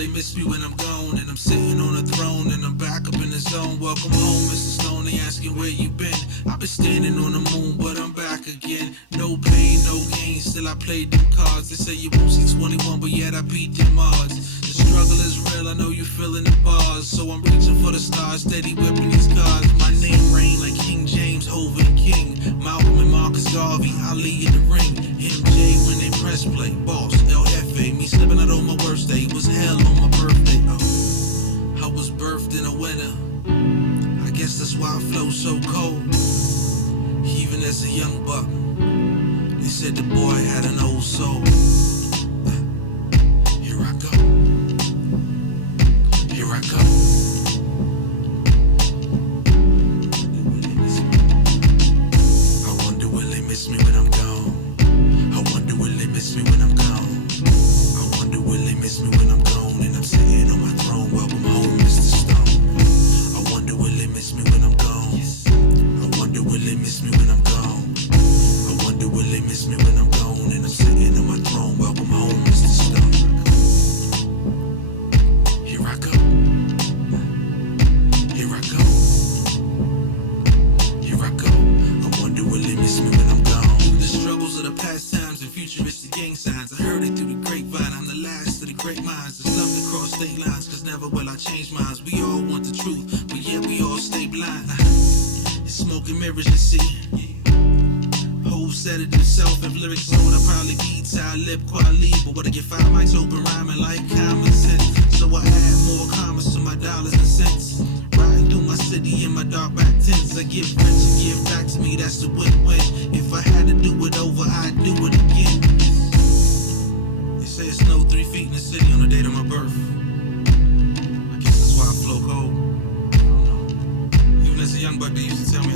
they miss me when I'm gone, and I'm sitting on a throne, and I'm back up in the zone. Welcome home, Mr. Stone, they asking where you been. I've been standing on the moon, but I'm back again. No pain, no gain, still I played them cards. They say you won't see 21, but yet I beat them odds. The struggle is real, I know you feeling the bars, so I'm reaching for the stars, steady whipping these cards. My name reign like King James, Hov and King, Malcolm and Marcus Garvey, Ali in the ring, MJ when they press play, boss, El Jefe, me slipping out on my worst day, it was hell on my birthday. I was birthed in a winter, I guess that's why I flow so cold. Even as a young buck, they said the boy had an old soul. Here I go, here I go. I wonder will they miss me when I'm gone? I wonder will they miss me when I'm gone? I wonder will they miss me when I'm gone, and I'm sitting on my throne. Welcome home, Mr. Stone. I wonder will they miss me when I'm gone? I wonder will they miss me when I'm gone? I wonder will they miss me when I'm gone, and I'm sitting on my throne. Welcome home, Mr. Stone. Here I go. Here I go. Here I go. I wonder will they miss me when I'm gone? Through the struggles of the past times and futuristic gang signs, I heard it through the grapevine. I'm the last of the great minds. There's love to cross state lines, cause never will I change minds. We all want the truth, but yet we all stay blind. It's smoke and mirrors, you see. Hov said it himself, if lyrics known, I'd probably be tied lip quality. But what I get 5 mics open rhyming like common sense. So I add more commas to my dollars and cents. Riding through my city in my dark back tents. I give rich and give back to me, that's the win-win. If I had to do it over, I'd do it again. They say it snowed 3 feet in the city on the date of my birth. I guess that's why I flow cold. I don't know. Even as a young buck, they used to tell me